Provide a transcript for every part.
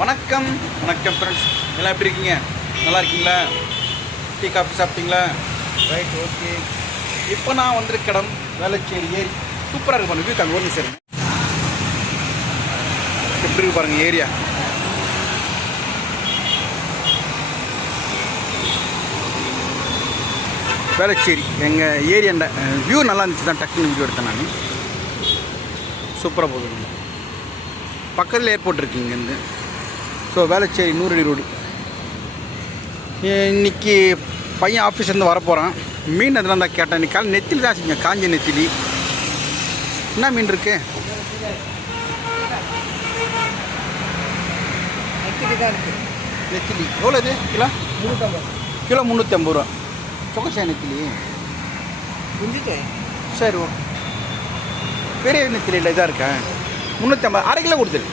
வணக்கம். வணக்கம் ஃப்ரெண்ட்ஸ் எல்லாம் எப்படி இருக்கீங்க? நல்லா இருக்கீங்களா? டீ காஃபி சாப்பிட்டீங்களா? ரைட் ஓகே இப்போ நான் வந்திருக்க இடம் வேளச்சேரி ஏரி. சூப்பராக இருக்கு பாருங்க. வியூ அங்கே ஒரு சரி எப்படி இருக்கு பாருங்கள் ஏரியா? வேளச்சேரி. எங்கள் ஏரியாண்ட வியூ நல்லா இருந்துச்சு தான் டக்குன்னு வியூ எடுத்தேன் நான். சூப்பராக போகுது. பக்கத்தில் ஏர்போர்ட் இருக்கு இங்கேருந்து ஸோ வேளச்சேரி நூறடி ரோடு இன்னைக்கு பையன் ஆஃபீஸ்லேருந்து வரப்போகிறான் மீன் அதெல்லாம் தான் கேட்டேன். இன்னைக்கு காலை நெத்திலி தான் செஞ்சேன். காஞ்ச நெத்திலி. என்ன மீன் இருக்கு? நெத்திலி எவ்வளோ இது? கிலோ? முந்நூற்றம்பது கிலோ முந்நூற்றி ஐம்பது ரூபா. சொக்கச்சா நெத்திலி. சரி ஓகே பெரிய நெத்திலி? இல்லை இதாக இருக்கா? முந்நூற்றி ஐம்பது அரை கிலோ கொடுத்துரு.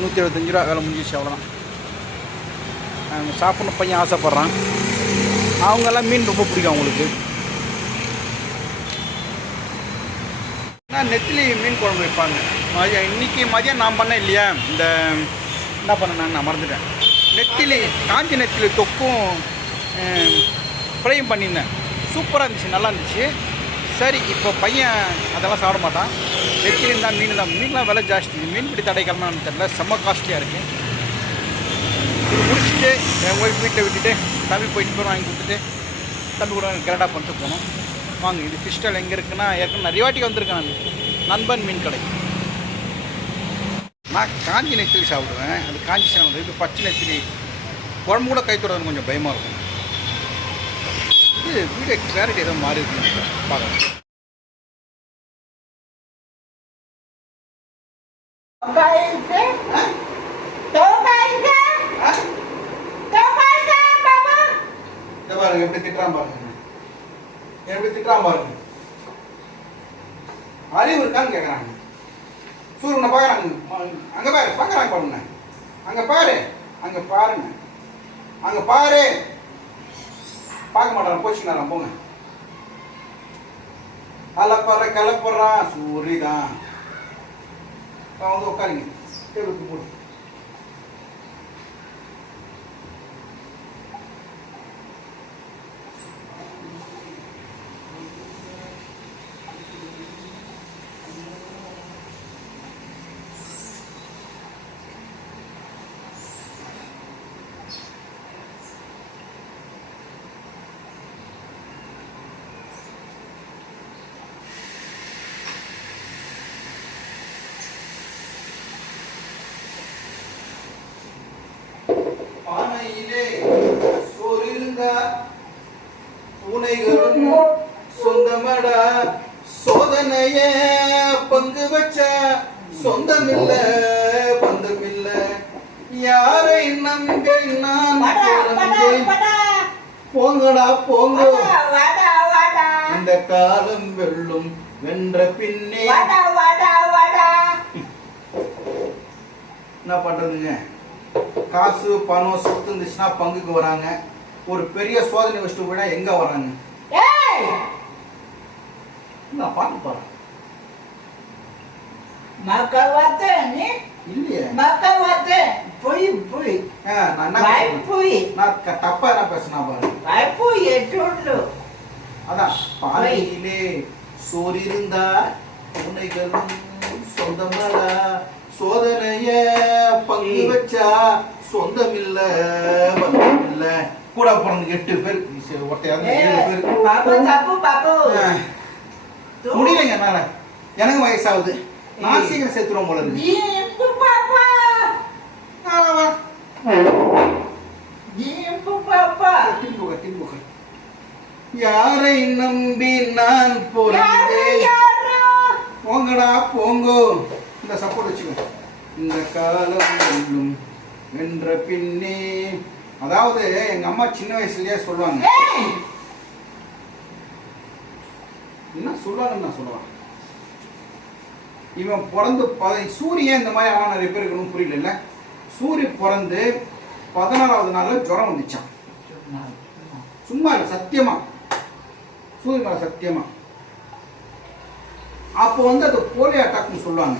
நூற்றி எழுபத்தஞ்சு ரூபா வேலை முடிஞ்சிச்சு அவ்வளோதான் அவங்க சாப்பிட்ணும் பையன் ஆசைப்பட்றான். அவங்கெல்லாம் மீன் ரொம்ப பிடிக்கும் அவங்களுக்கு. நான் நெத்திலி மீன் குழம்பு வைப்பாங்க. மதியம் இன்னைக்கு மதியம் நான் பண்ணேன் இல்லையா? இந்த என்ன பண்ணேன் நான்? மறந்துட்டேன். நெத்திலி காஞ்சி நெத்திலி தொக்கும் ஃப்ரையும் பண்ணியிருந்தேன். சூப்பராக இருந்துச்சு நல்லா இருந்துச்சு. சரி இப்போ பையன் அதெல்லாம் சாப்பிட மாட்டான். வெற்றிலும் தான் மீன் தான். மீன்லாம் விலை ஜாஸ்தி. மீன் பிடி தடை கிளம்புன்னு தெரியல. செம்ம காஸ்ட்லியாக இருக்குது இது முடிச்சுட்டு என் ஒய்ஃப் வீட்டை விட்டுட்டு தம்பி போயிட்டு போய் வாங்கி கொடுத்துட்டு தம்பி கூட கரெக்டாக பண்ணிட்டு போனோம். வாங்க இது ஃபிஷ் ஸ்டால் எங்கே இருக்குன்னா ஏற்கனவே நிறைய வாட்டி வந்திருக்கேன் நான். நண்பன் மீன் கடை. நான் காஞ்சி நெத்திலி சாப்பிடுவேன். அது காஞ்சி சாப்பிடுவேன் இது பச்சை நெத்திலி. குழம்பு கூட கை தொடர்ந்து கொஞ்சம் பயமாக இருக்கும். இது வீடியோ கிளாரிட்டி ஏதோ மாறி இருக்கு பார்க்கலாம். பாருங்க எப்படி திட்டுறான் பாருங்க. எப்படி திட்டுறான் பாருங்க. அறிவு இருக்கான்னு கேட்குறாங்க சூரியனை பார்க்குறாங்க. அங்கே பாரு பார்க்குறாங்க பாருங்க. அங்கே பாரு அங்கே பாருங்க. அங்கே பாரு. பார்க்க மாட்டான். போச்சுனாராம் போங்க. அலப்பற கலப்பறான் சூரிதான். வந்து உட்காருங்க. டேபிளுக்கு போடு. பூனைகளும் சொந்தமடா சோதனைய பங்கு வச்ச. சொந்தமில்ல பந்தமில்ல. யாரை நம்பி நான். போங்கடா போங்க. இந்த காலம் வெல்லும் வென்ற பின்னே. என்ன பண்றதுங்க? காசு பணம் சொத்து இருந்துச்சுன்னா பங்குக்கு வராங்க. ஒரு பெரிய சோதனை வச்சுட்டு போயிட்டா எங்க வராங்க நான் பார்த்து பாரு மக்க வார்த்தை நீ? இல்லையே மக்க வார்த்தை. பொய், பொய். நான்? பொய். நான் தப்பா என்ன பேசினா பாரு பொய், எட்டுண்டு. அதான் பானையிலே சோறு இருந்தா உன்னைகளும் சொந்தமடா சோதனைய பங்கு வச்சா சொந்தமில்ல பந்தமில்ல கூட பிறந்த எட்டு பேர் சரி, ஒட்டையாவது ஏழு பேர். முடியலைங்க என்னால. எனக்கு வயசாகுது. நான். சீக்கிரம் செத்துருவோம் போல இருக்கு. யாரை நம்பி நான் பிறந்தேன்? போங்கடா போங்கோ. இந்த சப்போர்ட் வச்சுக்கோ. இந்த காலம் வென்ற பின்னே அதாவது எங்க அம்மா சின்ன வயசுலயே சொல்லுவாங்க. என்ன சொல்லுவாங்கன்னு நான் சொல்லுவேன் இவன் பிறந்து பத சூரியன் இந்த மாதிரி ஆனால் நிறைய பேருக்கு புரியல சூரியன் பிறந்து பதினாறாவது நாள்ல ஜுரம் வந்துச்சான் சும்மா இல்லை சத்தியமா. சூரியன் மேல சத்தியமா. அப்போ வந்து அது போலியோ அட்டாக்னு சொல்லுவாங்க.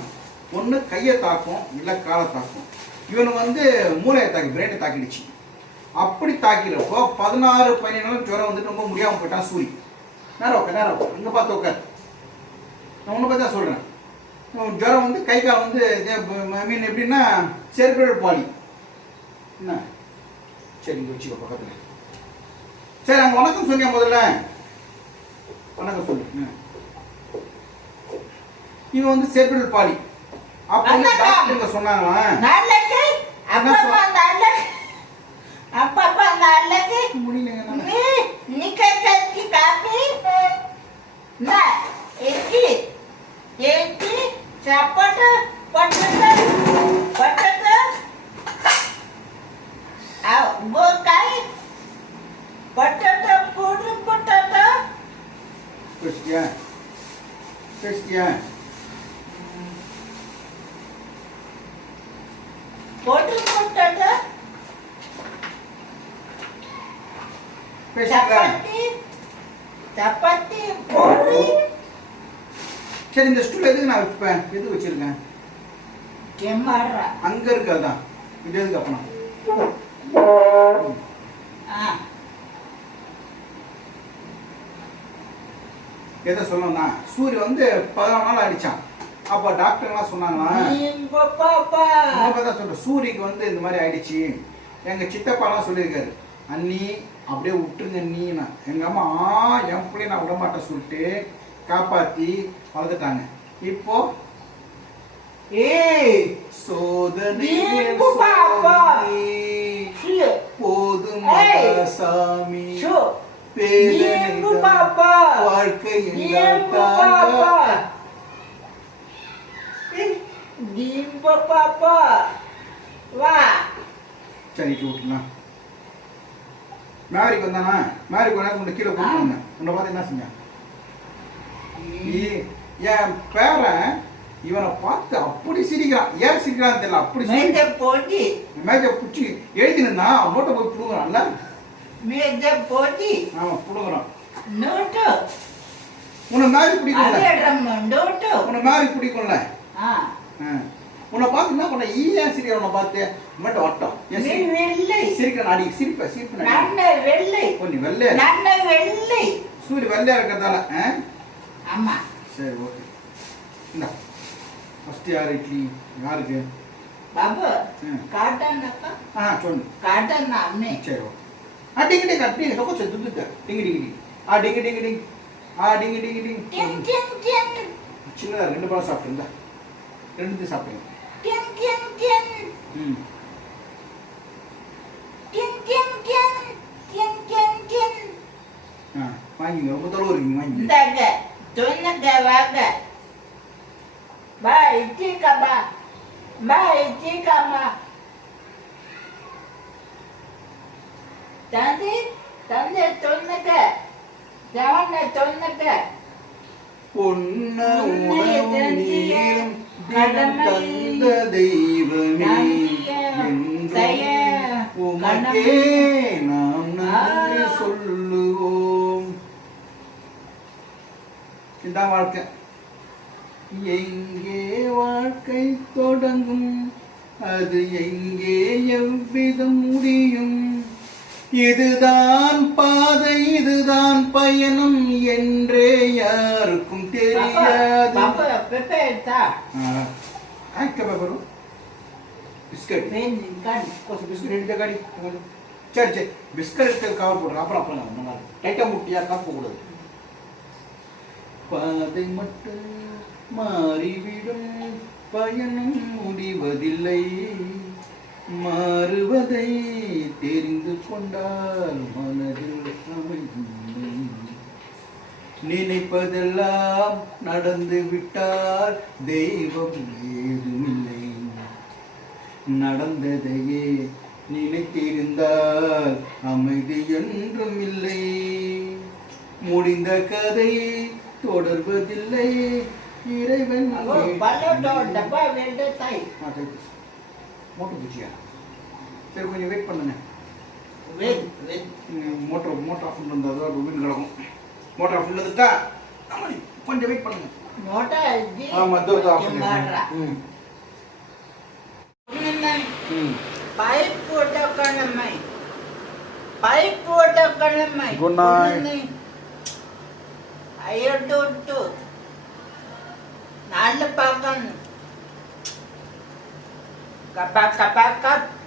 ஒன்று கையை தாக்கும் இல்லை காலை தாக்கும். இவனுக்கு வந்து மூளையை தாக்கி பிரெயினை தாக்கிடுச்சு. அப்படி தாக்கிறப்போ பதினாறு பதினேழு ஜுரம் வந்துட்டு ரொம்ப முடியாமல் போயிட்டான் சூரி. நேரம் உட்கார் நேரம் உட்கார். இங்கே பார்த்து உட்கார். நான் ஒன்று பார்த்து தான் சொல்கிறேன் ஜுரம் வந்து கை கால் வந்து ஐ மீன் எப்படின்னா செர்பிரல் பாலி. என்ன? சரி இங்கே வச்சுக்கோ பக்கத்தில். சரி அங்கே வணக்கம் சொன்னியா முதல்ல? வணக்கம் சொல்லு. இவன் வந்து செர்பிரல் பாலி. அப்போ வந்து. டாக்டருங்க சொன்னாங்களா அப்பப்பா நல்லது அப்பப்பா நல்லது முடியலங்க என்னால. நீ நீ கட்டி காப்பி நா எட்டி எட்டி சப்பட்டு பட்டத்து பட்டத்து ஆ கோக்காய் பட்டத்து புடு பட்டத்து பேசிட்டியா பேசிட்டியா புடு பட்டத்து பேசிட்டா சப்பாத்தி சப்பாத்தி பூரி சரி இந்த ஸ்டூல் எதுக்கு நான் வச்சுப்பேன் எது வச்சிருக்கேன் கெம்மாடுறா. அங்க இருக்கு அதான். இது எதுக்கு அப்பனா ஆ. எதை சொல்லணும்னா சூரிய வந்து பதினாலு நாள் அடிச்சான் அப்போ டாக்டர்லாம் சொன்னாங்களா பாப்பா. நான் தான் சொல்றேன் சூரிக்கு வந்து இந்த மாதிரி ஆயிடுச்சு. எங்க சித்தப்பாலாம் சொல்லியிருக்காரு. அண்ணி அப்படியே விட்டுருங்க அண்ணின்னா எங்க அம்மா ஆ என் பிள்ளைய நான் விட மாட்டேன் சொல்லிட்டு காப்பாத்தி வளர்த்துட்டாங்க. இப்போ ஏய் சோதனை போதும். சாமி வாழ்க்கை சரி விட்டுலாம் மேரிக்கு வந்தானா? மேரிக்கு வந்தா உன்னை கீழே கொண்டு வந்தேன். உன்னை பார்த்து என்ன செஞ்சான்? என் பேரன் இவனை பார்த்து அப்படி சிரிக்கிறான். ஏன் சிரிக்கிறான்னு தெரியல. அப்படி மேஜ சிரிக்கிறான். போட்டி. மேஜை பிடிச்சி எழுதினா அவன் நோட்டை போய் புடுங்குறான்ல மேஜ போட்டி. ஆமா புடுங்குறான். நோட்டு. உன்னை மேரி பிடிக்கும்ல உன்னை மேரி பிடிக்கும்ல. ஆ. ஆ. உன்னை பார்த்து என்ன பண்ண? ஈ ஏன் சிரிக்கிற உன்னை பார்த்து? மட்டும் வட்டம். வெள்ளை சிரிக்கிற நாடி சிரிப்ப சிரிப்பு வெள்ளை. ஓ, நீ வெள்ளையா நன்ன வெள்ளை. சூரிய வெள்ளையா இருக்கிறதால? ஆமா. சரி ஓகே. இந்த. ஃபஸ்ட்டு யார் இட்லி? யாருக்கு? பாபு அக்கா ஆ சொல்லு. காட்டன் அண்ணே. சரி ஓகே. ஆ டிங்கு டிங்கு டிங்கு சொக்க சொல்லு துட்டு டிங்கு டிங்கு ஆ டிங்கு டிங்கு டிங்கு. ஆ டிங்கு டிங்கு டிங்கு. டின் டின் சின்னதா ரெண்டு பழம் சாப்பிட்டுருந்தா ரெண்டு சாப்பிடுங்க. tiên tiên tiên tiên tiên tiên tiên tiên tiên ആ വാങ്ങിക്കോ അപ്പോൾ തോറും വാങ്ങിക്കോ ഇതൊക്കെ തുന്നൊക്കെ വാക്കെ ബായ് ചീക്കമ്മ ബായ് ചീക്കമ്മ തന്തി തന്റെ തുന്നൊക്കെ തവണ തുന്നൊക്കെ പൊണ്ണ ഉണവും നീരും தந்த தெய்வமே உமக்கே நாம் நன்றி. சொல்லுவோம். இதான் வாழ்க்கை. எங்கே வாழ்க்கை தொடங்கும்? அது எங்கே எவ்விதம் முடியும்? இதுதான் பாதை இதுதான் பயணம் என்றே யாருக்கும் தெரியாது பாபு பெப்பே எடுத்தா काय काय बरोबर பிஸ்கட் வேன் கண் கொஞ்சம் பிஸ்கட் எடுத்த காடி சரி சரி பிஸ்கட் எடுத்து கவர் போடுறேன் அப்புறம் அப்புறம் நான் நல்லா டைட்டாக முட்டியா காப்ப கூடாது பாதை மட்டும் மாறிவிடும் பயணம் முடிவதில்லை மாறுவதை தெரிந்து கொண்டால் மனதில் அமைதியில்லை நினைப்பதெல்லாம் நடந்து விட்டால் தெய்வம் ஏதுமில்லை. நடந்ததையே நினைத்திருந்தால் அமைதி என்றும் இல்லை. முடிந்த கதை தொடர்வதில்லை. இறைவன் மோட்டர் பூச்சியா சரி கொஞ்சம் வெயிட் பண்ணுங்க. மோட்டர் மோட்டர் ஆஃப் பண்ணுறது அதோட வீடு கிடக்கும் மோட்டர் ஆஃப் பண்ணதுட்டா கொஞ்சம் வெயிட் பண்ணுங்க. மோட்டர் ஆமாம் தோட்டா ஆஃப் பண்ணுங்க ம். పైప్ పోటొక్కడమ్మాయి పైప్ Kapag, kapag, kapag.